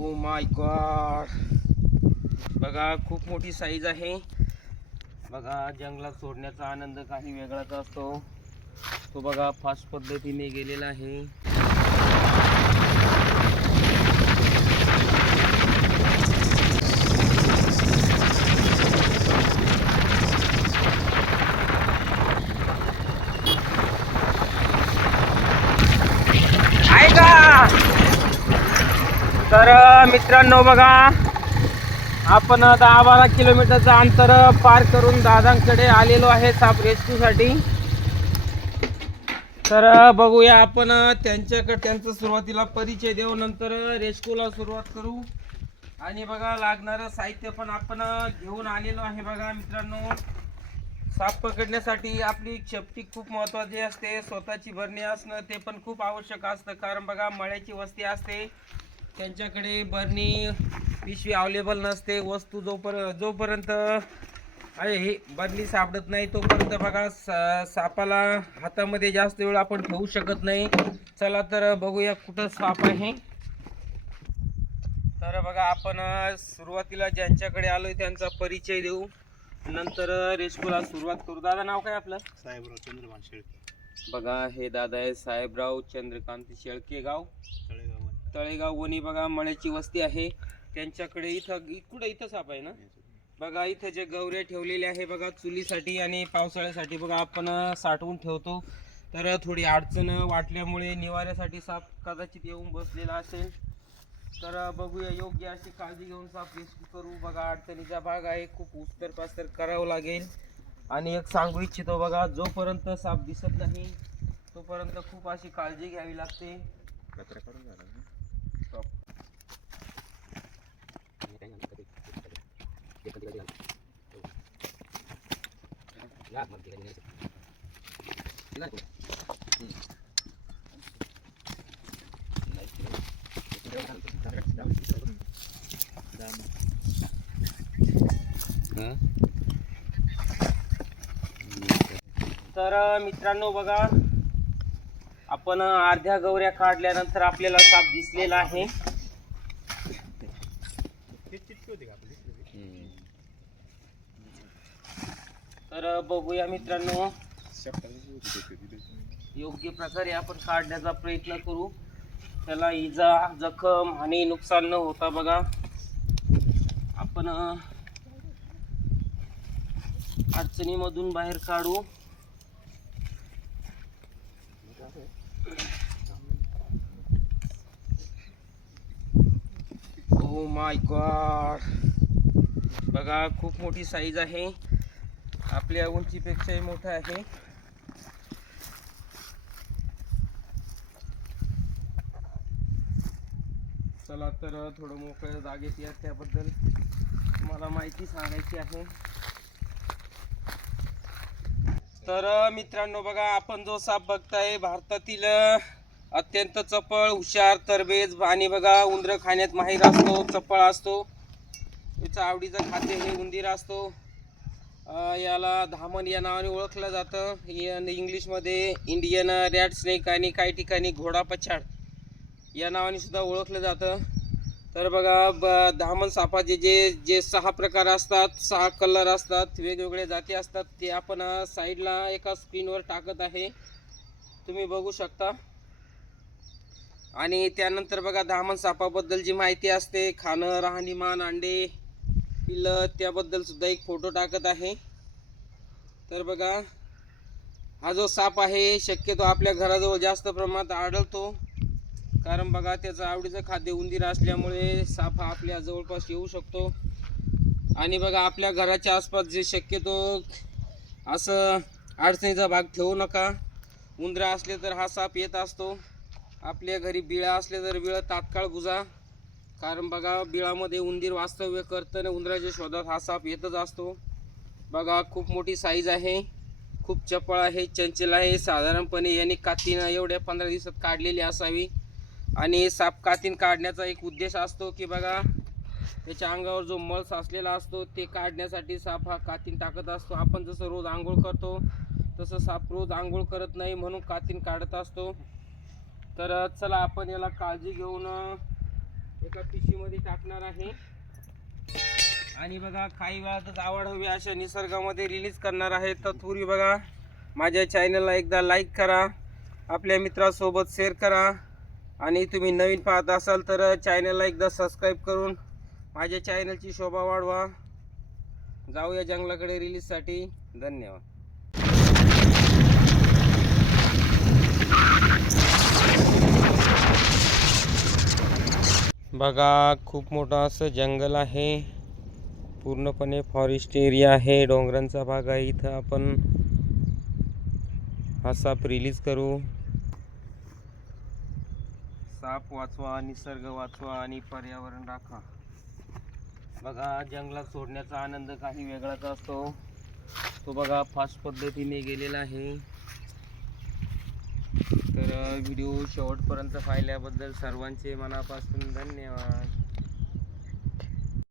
Oh my God बघा खूप मोठी साईज आहे. बघा जंगलात सोडण्याचा आनंद काही वेगळाच असतो. तो बघा फास्ट पद्धतीने गेलेला आहे आहे का तर मित्रांनो बघा आपण दहा बारा किलोमीटरचं अंतर पार करून दादांकडे आलेलो आहे साप रेस्क्यूसाठी. तर बघूया आपण त्यांच्याकडे त्यांचा सुरुवातीला परिचय देऊ नंतर रेस्क्यूला सुरुवात करू. आणि बघा लागणारं साहित्य पण आपण घेऊन आलेलो आहे बघा मित्रांनो. साप पकडण्यासाठी आपली शेपटी खूप महत्वाची असते. स्वतःची भरणी असणं ते पण खूप आवश्यक असतं. कारण बघा मळ्याची वस्ती असते. त्यांच्याकडे भरणी पिशवी अवेलेबल नसते. वस्तू जोपर्यंत जोपर्यंत अरे हे बदली सापडत नाही तोपर्यंत बघा सा- सापाला हातामध्ये जास्त वेळ आपण ठेवू शकत नाही. चला तर बघूया कुठं साप आहे. तर बघा आपण सुरुवातीला ज्यांच्याकडे आलोय त्यांचा परिचय देऊ. नंतर रेस्क्यूला सुरुवात करू. दादा नाव काय आपलं? साहेबराव चंद्रभान शेळके. बघा हे दादा आहे साहेबराव चंद्रकांत शेळके गाव. तळेगाव वणी बघा मळ्याची वस्ती आहे. त्यांच्याकडे इथं इकडं इथं साप आहे ना? बघा इथं जे गवऱ्या ठेवलेले आहे बघा चुलीसाठी आणि पावसाळ्यासाठी. बघा आपण साठवून ठेवतो. तर थोडी अडचण वाटल्यामुळे निवाऱ्यासाठी साप कदाचित येऊन बसलेला असेल. तर बघूया योग्य अशी काळजी घेऊन साप रेस्क्यू करू. बघा अडचणीचा भाग आहे. खूप उस्तर पास्तर करावं लागेल. आणि एक सांगू इच्छितो बघा जोपर्यंत साप दिसत नाही तोपर्यंत खूप अशी काळजी घ्यावी लागते. Stop. तर अ, मित्रांनो बघा आपण अर्ध्या गवऱ्या काढल्यानंतर आपल्याला साप दिसलेला आहे. तर बघूया मित्रांनो. योग्य प्रकारे आपण काढण्याचा प्रयत्न करू. त्याला इजा जखम आणि नुकसान न होता बघा. आपण अडचणीमधून बाहेर काढू. ओ माय गॉड बघा खूप मोठी साईज आहे. आपल्या उंचीपेक्षाही मोठं आहे. चला तर थोडं मोकळ्या जागेत या त्याबद्दल. तुम्हाला माहिती सांगायची आहे. तर मित्रांनो बघा आपण जो साप बघताय भारतातील अत्यंत चपळ हुशार तरबेज आणि बघा उंदर खाण्यात माहीर असतो चपळ असतो. याचं आवडीचं खाद्य हे उंदीर असतो. याला धामण या नावाने ओळखलं जातं. इंग्लिशमध्ये इंडियन रॅट स्नेक आणि काही ठिकाणी घोडा पछाड या नावाने सुद्धा ओळखलं जातं. तर बघा ब धामण सापाचे जे जे सहा प्रकार असतात सहा कलर असतात वेगवेगळ्या जाती असतात ते आपण साईडला एका स्क्रीनवर टाकत आहे. तुम्ही बघू शकता. आणि त्यानंतर बघा धामण सापाबद्दल जी माहिती असते खाणं राहणीमान अंडे पिलं त्याबद्दल सुद्धा एक फोटो टाकत आहे. तर बघा हा जो साप आहे शक्यतो आपल्या घराजवळ जास्त प्रमाणात आढळतो. कारण बघा त्याचं आवडीचं खाद्य उंदीर असल्यामुळे साप हा आपल्या जवळपास येऊ शकतो. आणि बघा आपल्या घराच्या आसपास जे शक्यतो असं अडचणीचा भाग ठेवू नका. उंदरं असले तर हा साप येत असतो. आपल्या घरी बिळा असले तर बिळं तात्काळ बुजा. कारण बघा बिळामध्ये उंदीर वास्तव्य करतं आणि उंदराच्या शोधात हा साप येतच असतो. बघा खूप मोठी साईज आहे. खूप चपळ आहे चंचल आहे. साधारणपणे याने कातीनं एवढ्या पंधरा दिवसात काढलेली असावी. आणि साप कातीन काढण्याचा एक उद्देश असतो की बघा त्याच्या अंगावर जो मळ साचलेला असतो ते काढण्यासाठी साप हा कातीन टाकत असतो. आपण जसं रोज आंघोळ करतो तसं साप रोज आंघोळ करत नाही म्हणून कातीन काढत असतो. तर चला आपण याला काळजी घेऊन एका पिशवीमध्ये टाकणार आहे. आणि बघा काही वेळातच आवड हवी अशा निसर्गामध्ये रिलीज करणार आहे. तत्पूर्वी बघा माझ्या चॅनलला एकदा लाईक करा. आपल्या मित्रासोबत शेअर करा. आणि तुम्ही नवीन पाहत असाल तर चॅनलला एकदा सबस्क्राईब करून माझ्या चॅनलची शोभा वाढवा. जाऊया जंगलाकडे रिलीजसाठी धन्यवाद. बघा खूप मोठं असं जंगल आहे. पूर्णपणे फॉरेस्ट एरिया आहे. डोंगरांचा भाग आहे. इथं आपण हा साप रिलीज करू. साप वाचवा निसर्ग वाचवा आणि पर्यावरण राखा. बघा जंगलात सोडण्याचा आनंद काही वेगळाच असतो. तो बघा फास्ट पद्धतीने गेलेला आहे. तर व्हिडिओ शेवटपर्यंत पाहिल्याबद्दल सर्वांचे मनापासून धन्यवाद.